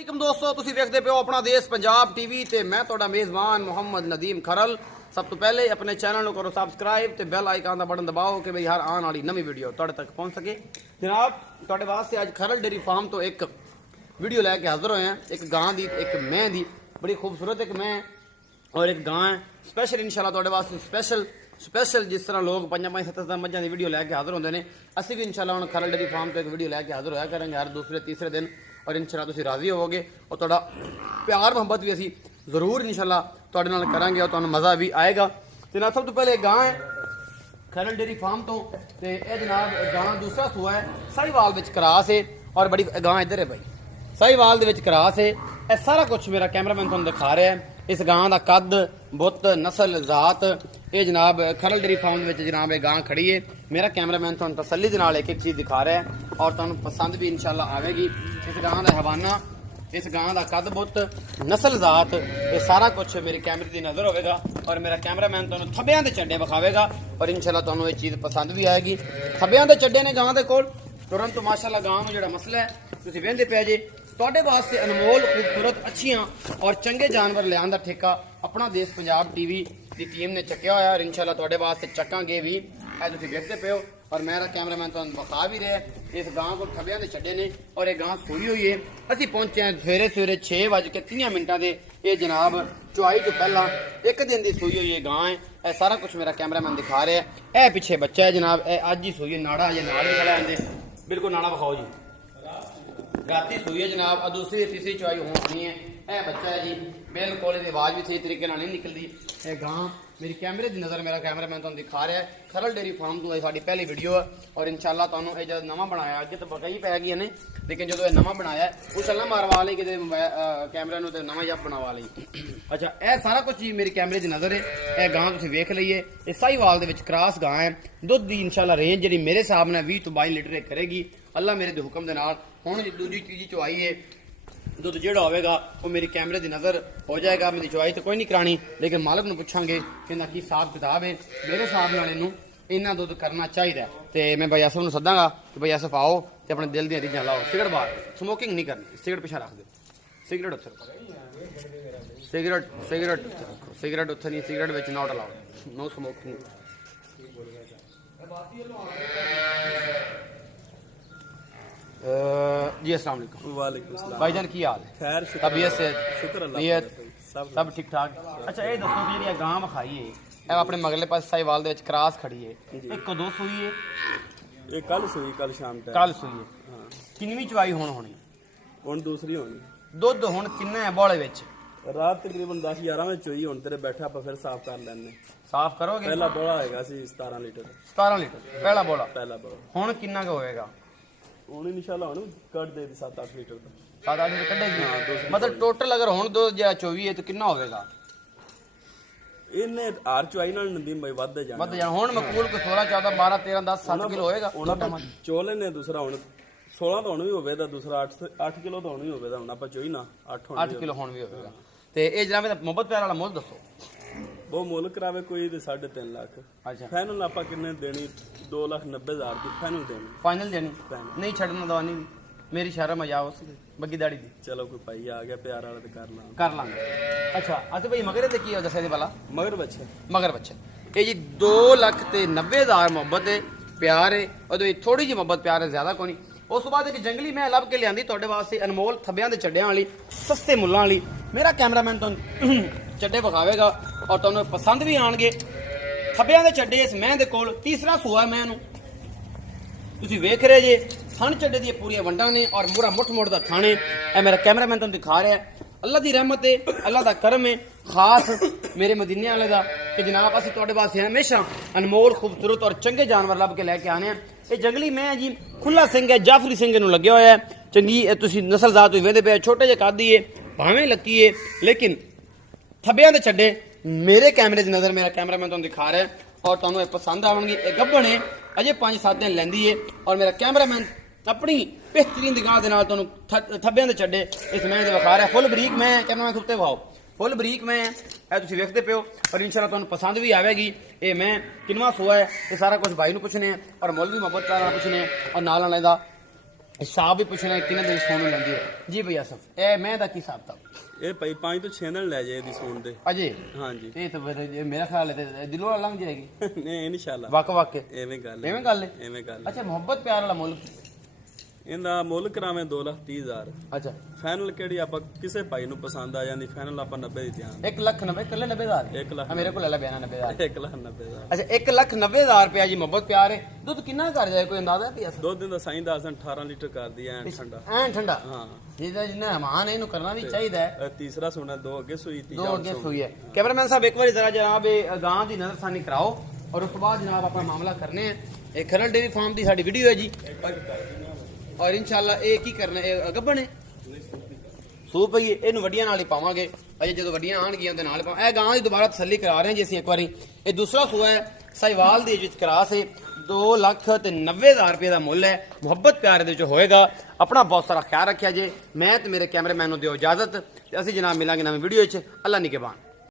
वालेकुम दोस्तों, तुसीं वेखदे पियो अपना देश पंजाब टीवी ते मैं तुहाडा मेज़बान मुहम्मद नदीम खरल। सब तो पहले अपने चैनल को करो सबसक्राइब ते बैल आइकन का बटन दबाओ कि भाई हर आने वाली नवी वीडियो तुहाडे तक पहुंच सके। जनाब तुहाडे वास्ते अज खरल डेयरी फार्म तो एक वीडियो लैके हाजिर होए हैं। एक गां दी एक मैं दी बड़ी खूबसूरत एक मैं और एक गां है स्पैशल इंशाल्लाह तुहाडे वास्ते स्पैशल जिस तरह लोग 5-5-7 मझां की वीडियो लैके हाजिर होंगे ने, असीं भी इंशाल्लाह हुण खरल डेयरी फार्म तो एक वीडियो लैके हाजिर होया करेंगे हर दूसरे तीसरे दिन और इंशाल्लाह तुसीं राजी होवोगे और तुहाडा प्यार मुहब्बत भी असीं जरूर इंशाल्लाह तुहाडे नाल करांगे और तुहानूं मज़ा भी आएगा। ते ना सब तो पहले गां है खरल डेयरी फार्म तो ते ए जनाब गां दूसरा सूआ है साहिवाल विच क्रास है और बड़ी गां इधर है भाई साहिवाल दे विच क्रास है। ए सारा कुछ मेरा कैमरामैन तुहानूं दिखा रहा है। इस गां का कद बुत नस्ल जात ये जनाब खरल डेयरी फार्म में जनाब ये गां खड़ी है। मेरा कैमरामैन तुहानूं तसल्ली दे नाल एक चीज़ दिखा रहा है और तुहानूं पसंद भी इंशाल्लाह आवेगी। इस गां का हवाना इस गां का कद बुत नस्ल जात ये सारा कुछ मेरे कैमरे की नज़र होगा और मेरा कैमरामैन तुहानूं थब्बियां दे चड्डे विखावेगा और इंशाल्लाह तुहानूं ये चीज़ पसंद भी आएगी। थब्बियां दे चड्डे ने गां दे कोल तुरंत माशाल्लाह गां नूं जिहड़ा मसला है तुसीं वेंदे पिया जे तुहाडे वास्ते अनमोल खूबसूरत अच्छियां और चंगे जानवर लियान दा ठेका अपना देश पंजाब टीवी की टीम ने चक्या होया और इंशाल्लाह तुहाडे वास्ते चक्कांगे भी। ऐ तुसीं वेखदे पियो और मेरा कैमरामैन तुहानूं बता भी रहा है। इस गां को थब्बियां दे छड्डे ने और ये गां सूई हुई है। असीं पहुंचे हैं सवेरे 6:30 दे ये जनाब चुआई तो पहला एक दिन की सूई हुई है गां है। यह सारा कुछ मेरा कैमरामैन दिखा रहा है। यह पिछे बच्चा है जनाब यह अज ही सूई है नाड़ा अजे नाड़ ही खड़ा है बिल्कुल नाड़ा विखाओ जी राती सूई है जनाब और दूसरी तीसरी चुआई होनी है। यह बच्चा है जी बिल्कुल ये आवाज़ भी सही तरीके नहीं निकलती। यह गां मेरी कैमरे की नज़र मेरा कैमरामैन तुहानूं दिखा रहा है। खरल डेयरी फार्म तो यह साडी पहली वीडियो है और इंशाल्लाह तुहानूं ये जब नवा बनाया अगे तो बकई पै गई ने लेकिन जो यह नवा बनाया वो चलना मारवा ली कि कैमरे नूं ते नवा जब बनवा ली। अच्छा यह सारा कुछ जी मेरी कैमरे की नज़र है। यह गां तुसीं वेख लईए ये साहिवाल दे विच क्रॉस गां है। दुध की इंशाल्लाह रेंज जी मेरे हिसाब नाल 20 तो 22 लीटर करेगी अल्लाह मेरे दे हुक्म दे नाल। हुण दूजी तीजी चुआई है दुध जोड़ा होगा वो मेरी कैमरे की नज़र हो जाएगा। मेरी चुआई तो कोई नहीं करानी लेकिन मालक को पूछांगे कि की हिसाब किताब है। मेरे हिसाब नाल इन्हूं इन्ना दुध करना चाहिए तो मैं भाई आसफ को सदांगा कि भाई आसफ आओ तो अपने दिल दी रीझां लाओ। सिगरेट बाहर स्मोकिंग नहीं करनी सिगरेट पिछा रख दो सिगरेट उत्थे रखो सिगरेट उत्थे नहीं cigarette which not allowed no smoking. जी अस्सलाम वालेकुम भाईजान की हाल है खैर तबीयत से शुक्र अल्लाह सब ठीक ठाक। अच्छा ये दसो कि जी गां विखाई है अपने मगले पास साहिवाल दे विच क्रॉस खड़ी है एक कदों सूई है ये कल सूई कल शाम तक कल सूई है किनवी चुआई होनी हुण दूसरी होनी दुध हुण किन्ना है बोले विच रात तकरीबन 10-11 में चोई हुण तेरे बैठा आप फिर साफ कर लेने साफ करोगे पहला बोला होएगा सी 17 लीटर पहला बोला हुण किन्ना का होएगा हुण इंशाल्लाह हुण कट दे 7-8 लीटर 7-8 लीटर कटेगी मतलब टोटल अगर हुण दो या 24 है तो कितना होएगा इन्ने आर चुआई नाल नदीम भाई वध जाना हुण मकबूल को 16 14 12 13 10 7 किलो होएगा चोले ने दूसरा हुण 16 तो हुण भी होवेगा दूसरा 8 किलो तो हुण भी होवेगा हुण आपा चोई ना 8 किलो हुण भी होवेगा ते ए जनाब मोहब्बत प्यार वाला मुल दसो वो मुल करावे कोई 3.5 लाख। अच्छा फाइनल आपा किन्ने देनी 2,90,000 की फाइनल देनी नहीं छड़ना दवानी मेरी शर्म आ जाओ बग्गी दाड़ी दी चलो कोई भाई आ गया प्यार वाला तो कर लांगे। अच्छा अच्छा भाई मगर ते की दस्या भला मगर बच्चे ये जी 2,90,000 मोहब्बत है प्यार है और थोड़ी जी मोहब्बत प्यार है ज्यादा कोई नहीं। उस बाद एक जंगली मैं लभ के लियांदी तुहाडे वास्ते अनमोल थब्बियां दे चड्डियां वाली सस्ते मुल्लां वाली। मेरा कैमरामैन तुहानूं चड्डे विखावेगा और तुहानूं पसंद भी आउणगे। थब्बियां दे चड्डे इस मैं दे कोल तीसरा सूआ मैं नूं तुसीं वेख रहे जे थण चड्डे दी पूरियां वंडां ने और मूरा मुठ मुड़ दा थाने ए मेरा कैमरामैन तुहानूं दिखा रहा है। अल्लाह दी रहमत है अल्लाह दा करम है खास मेरे मदीने वाले दा कि जनाब असीं तुहाडे वास्ते हमेशा अनमोल खूबसूरत और चंगे जानवर लभ के लैके आने। ये जंगली मैं जी खुला सिंह है जाफरी सिंह नूं लग्या होया है चंगी तुसीं नस्ल जात वेंदे पे छोटे जे कादी है भावें लक्की है लेकिन थब्बियां दे छड्डे मेरे कैमरे की नज़र मेरा कैमरामैन तुहानूं दिखा रहा है और तुहानूं पसंद आउणगी। ये गब्बण है अजे 5-7 दिन लैंदी है और मेरा कैमरामैन अपनी बेहतरीन निगाह दे नाल तुहानूं थब्बियां दे छड्डे इस मैं दे विखा रहा है। फुल बरीक मैं कैमरामैन उत्ते विखाओ फुल बरीक मैं तुसीं वेखदे पियो और इंशाल्लाह तुहानूं पसंद भी आवेगी। ये मैं किनवा सूआ है ये सारा कुछ भाई नूं पुछने और मुल भी मोहब्बत नाल पुछने और नाल दा ਹਿਸਾਬ ਵੀ ਪੁੱਛਣਾ ਕਿੰਨੇ ਦਿਨ ਸੋਣ ਨੂੰ ਲੈਂਦੀ ਹੈ ਜੀ ਭਈ ਅਸਫ ਇਹ ਮੈਂ ਦਾ ਕੀ ਹਿਸਾਬ ਤਾਂ ਇਹ ਭਾਈ 5 ਤੋਂ 6 ਦਿਨ ਲੈ ਜਾਏ ਇਹਦੀ ਸੂਣ ਦੇ ਅਜੇ ਹਾਂਜੀ ਇਹ ਤਾਂ ਫਿਰ ਜੇ ਮੇਰਾ ਖਿਆਲ ਹੈ ਤੇ ਦਿਲੋਂ ਲੰਘ ਜਾਏਗੀ ਨਹੀਂ ਇਨਸ਼ਾਅੱਲਾ ਵਕ ਐਵੇਂ ਗੱਲ ਐਵੇਂ ਗੱਲ ਹੈ ਐਵੇਂ ਗੱਲ ਅੱਛਾ ਮੁਹੱਬਤ ਪਿਆਰ ਵਾਲਾ ਮੁੱਲ ਇਹਦਾ ਮੁੱਲ ਕਰਾਵੇਂ 2,30,000 ਅੱਛਾ ਫਾਈਨਲ ਕਿਹੜੀ ਆਪਾਂ ਕਿਸੇ ਭਾਈ ਨੂੰ ਪਸੰਦ ਆ ਜਾਂਦੀ ਫਾਈਨਲ ਆਪਾਂ 90 ਦੀ ਦਿਆਂਗੇ 1,90,000 ਕੱਲੇ 90,000 1 ਲੱਖ ਮੇਰੇ ਕੋਲ ਲੈ 90,000 1,90,000 ਅੱਛਾ 1,90,000 ਰੁਪਇਆ ਜੀ ਮੁਹੱਬਤ ਪਿਆਰ ਹੈ ਦੁੱਧ ਕਿੰਨਾ ਕਰ ਜਾਏ ਕੋਈ ਅੰਦਾਜ਼ਾ ਹੈ ਪਿਆ ਦੋ ਦਿਨ ਦਾ ਸਾਈਂ ਦਾ 18 ਲੀਟਰ ਕਰਦੀ ਐ ਠੰਡਾ ਐਨ ਠੰਡਾ ਹਾਂ ਜਿਹਦਾ ਜਿੰਨਾ ਹਮਾਨ ਇਹਨੂੰ ਕਰਨਾ ਵੀ ਚਾਹੀਦਾ ਹੈ ਇਹ ਤੀਸਰਾ ਸੁਣਾ ਦੋ ਅੱਗੇ ਸੂਈ ਤੀਜਾ ਦੋ ਅੱਗੇ ਸੂਈ ਹੈ ਕੈਮਰਾਮੈਨ ਸਾਹਿਬ ਇੱਕ ਵਾਰੀ ਜ਼ਰਾ ਜਨਾਬ ਇਹ ਗਾਂ ਦੀ ਨਜ਼ਰਸਾਨੀ ਕਰਾਓ ਔਰ ਉਸ ਤੋਂ ਬਾਅਦ ਜਨਾਬ ਆਪਣਾ ਮਾਮਲਾ ਕਰਨੇ ਹੈ ਇਹ ਖਰਲ ਡੇਰੀ ਫਾਰਮ ਦੀ ਸਾਡੀ ਵੀਡੀਓ ਹੈ ਜੀ ਔਰ ਇਨਸ਼ਾਅੱਲਾ ਇਹ ਕੀ ਕਰਨਾ ਇਹ ਗੱਭਣ ਹੈ ਸੂਪ ਪਈ ਇਹਨੂੰ ਵੱਡੀਆਂ ਨਾਲ ਹੀ ਪਾਵਾਂਗੇ ਅਜੇ ਜਦੋਂ ਵੱਡੀਆਂ ਆਣਗੀਆਂ ਉਹਦੇ ਨਾਲ ਪਾਵਾਂ ਇਹ ਗਾਂ ਦੀ ਦੁਬਾਰਾ ਤਸੱਲੀ ਕਰਾ ਰਹੇ ਹਾਂ ਜੀ ਅਸੀਂ ਇੱਕ ਵਾਰੀ ਇਹ ਦੂਸਰਾ ਸੂਆ ਹੈ ਸਾਈਵਾਲ ਦੇ ਵਿੱਚ ਕਰਾਸ ਹੈ 2,90,000 ਰੁਪਏ ਦਾ ਮੁੱਲ ਹੈ ਮੁਹੱਬਤ ਪਿਆਰ ਦੇ ਵਿੱਚ ਹੋਏਗਾ ਆਪਣਾ ਬਹੁਤ ਸਾਰਾ ਖਿਆਲ ਰੱਖਿਆ ਜੇ ਮੈਂ ਤੇ ਮੇਰੇ ਕੈਮਰਾਮੈਨ ਨੂੰ ਦਿਓ ਇਜਾਜ਼ਤ ਤੇ ਅਸੀਂ ਜਨਾਬ ਮਿਲਾਂਗੇ ਨਵੀਂ ਵੀਡੀਓ ਵਿੱਚ ਅੱਲਾ ਨਿਗਹਿਬਾਨ